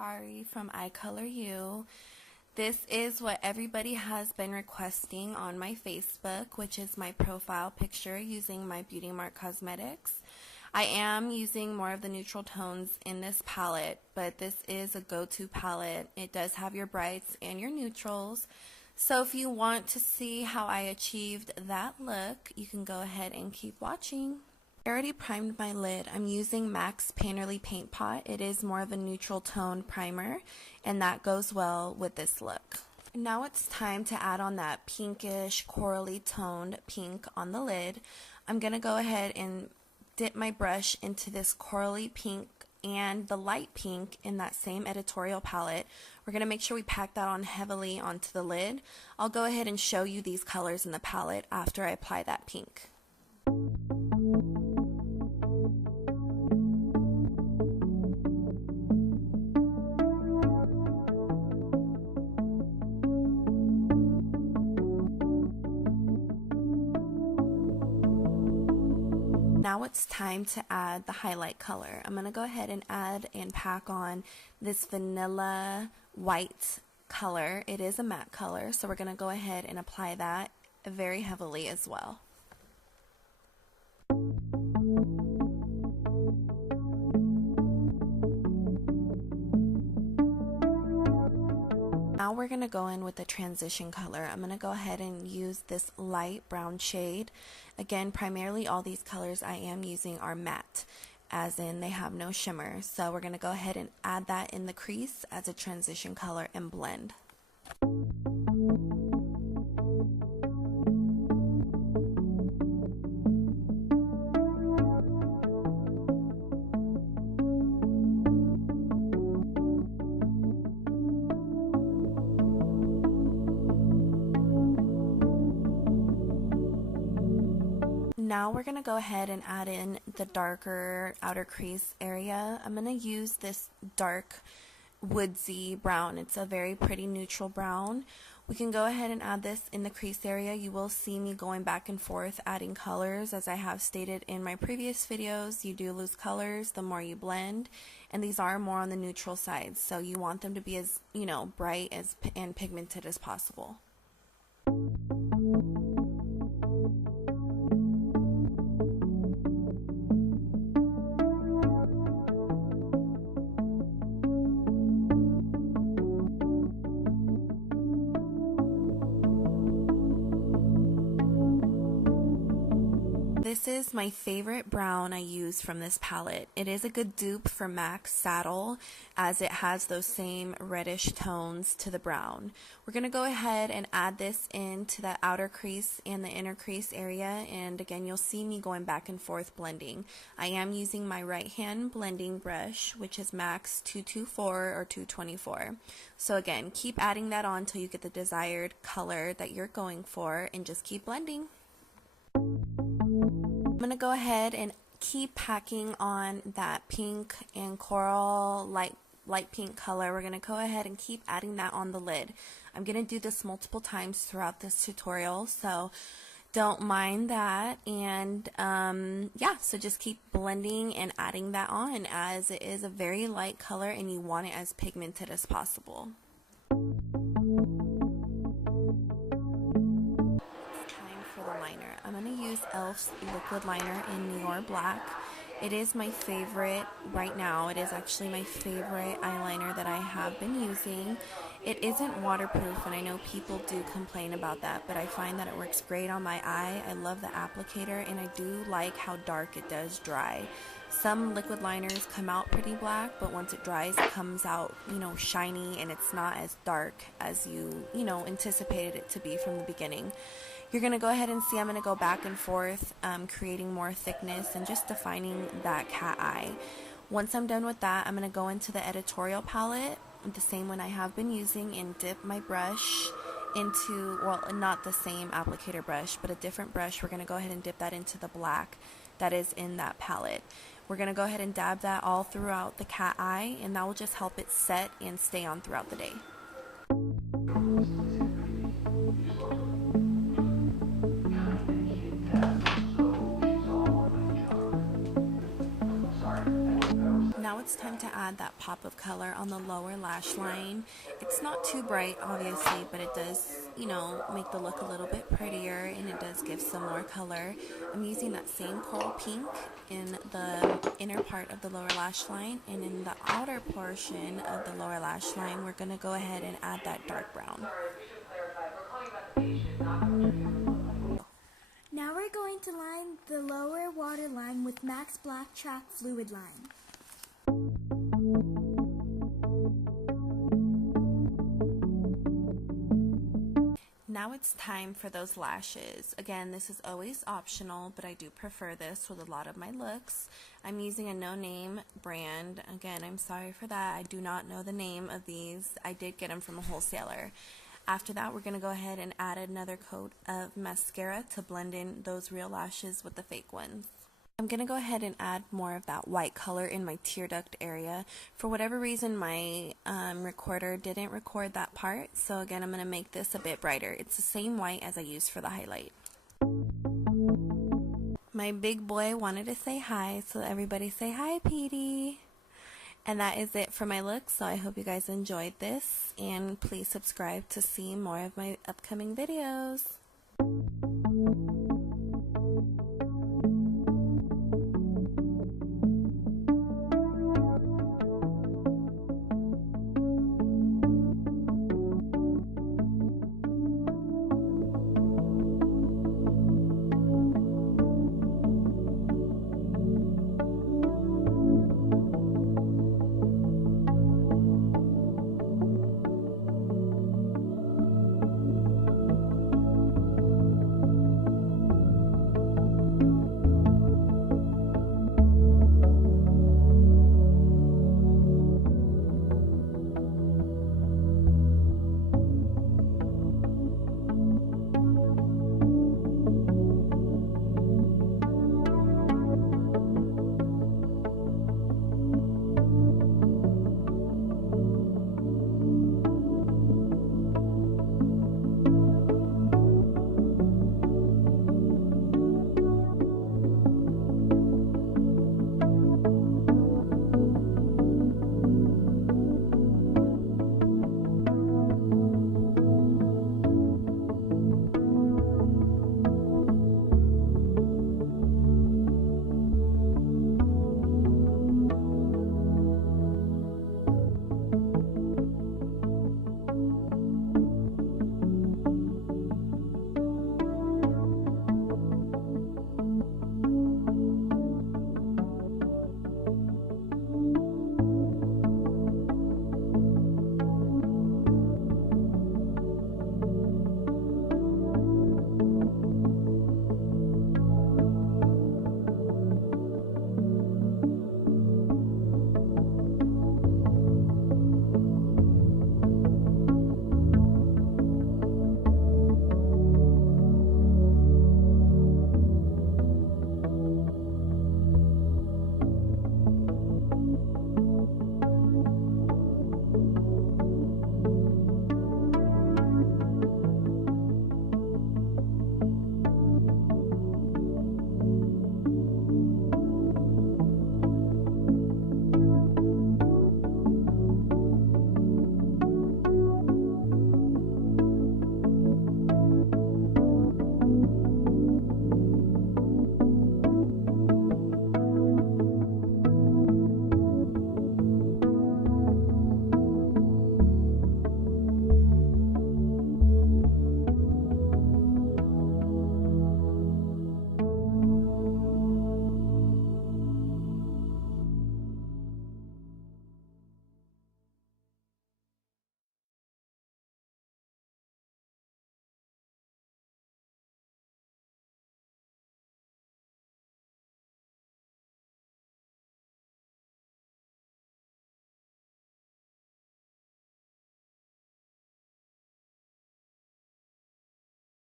Kari from iColorYou. This is what everybody has been requesting on my Facebook, which is my profile picture using MyBeautyMark Cosmetics. I am using more of the neutral tones in this palette, but this is a go-to palette. It does have your brights and your neutrals. So if you want to see how I achieved that look, you can go ahead and keep watching. I already primed my lid. I'm using MAC's Painterly Paint Pot. It is more of a neutral tone primer, and that goes well with this look. Now it's time to add on that pinkish, corally toned pink on the lid. I'm going to go ahead and dip my brush into this corally pink and the light pink in that same editorial palette. We're going to make sure we pack that on heavily onto the lid. I'll go ahead and show you these colors in the palette after I apply that pink. Now it's time to add the highlight color. I'm going to go ahead and add and pack on this vanilla white color. It is a matte color, so we're going to go ahead and apply that very heavily as well. Now we're going to go in with the transition color. I'm going to go ahead and use this light brown shade. Again, primarily all these colors I am using are matte, as in they have no shimmer. So we're going to go ahead and add that in the crease as a transition color and blend. Now we're going to go ahead and add in the darker outer crease area. I'm going to use this dark woodsy brown. It's a very pretty neutral brown. We can go ahead and add this in the crease area. You will see me going back and forth adding colors. As I have stated in my previous videos, you do lose colors the more you blend, and these are more on the neutral side, so you want them to be as, bright and pigmented as possible. This is my favorite brown I use from this palette. It is a good dupe for MAC's Saddle, as it has those same reddish tones to the brown. We're going to go ahead and add this into the outer crease and the inner crease area, and again you'll see me going back and forth blending. I am using my right hand blending brush, which is MAC's 224 or 224. So again, keep adding that on until you get the desired color that you're going for, and just keep blending. I'm going to go ahead and keep packing on that pink and coral light pink color. We're going to go ahead and keep adding that on the lid. I'm going to do this multiple times throughout this tutorial, so don't mind that. And yeah, so just keep blending and adding that on, as it is a very light color and you want it as pigmented as possible. I'm going to use e.l.f.'s liquid liner in Nior Black. It is my favorite right now. It is actually my favorite eyeliner that I have been using. It isn't waterproof, and I know people do complain about that, but I find that it works great on my eye. I love the applicator, and I do like how dark it does dry. Some liquid liners come out pretty black, but once it dries, it comes out, shiny, and it's not as dark as you anticipated it to be from the beginning. You're going to go ahead and see I'm going to go back and forth, creating more thickness and just defining that cat eye. Once I'm done with that, I'm going to go into the editorial palette, the same one I have been using, and dip my brush into, well, not the same applicator brush, but a different brush. We're going to go ahead and dip that into the black that is in that palette. We're going to go ahead and dab that all throughout the cat eye, and that will just help it set and stay on throughout the day. Now it's time to add that pop of color on the lower lash line. It's not too bright, obviously, but it does, you know, make the look a little bit prettier, and it does give some more color. I'm using that same coral pink in the inner part of the lower lash line, and in the outer portion of the lower lash line, we're going to go ahead and add that dark brown. Now we're going to line the lower waterline with Max Black Track Fluid Line. Now it's time for those lashes. Again, this is always optional, but I do prefer this with a lot of my looks. I'm using a no-name brand. Again, I'm sorry for that. I do not know the name of these. I did get them from a wholesaler. After that, we're going to go ahead and add another coat of mascara to blend in those real lashes with the fake ones. I'm going to go ahead and add more of that white color in my tear duct area. For whatever reason, my recorder didn't record that part, so again, I'm going to make this a bit brighter. It's the same white as I used for the highlight. My big boy wanted to say hi, so everybody say hi, Petey. And that is it for my look, so I hope you guys enjoyed this, and please subscribe to see more of my upcoming videos.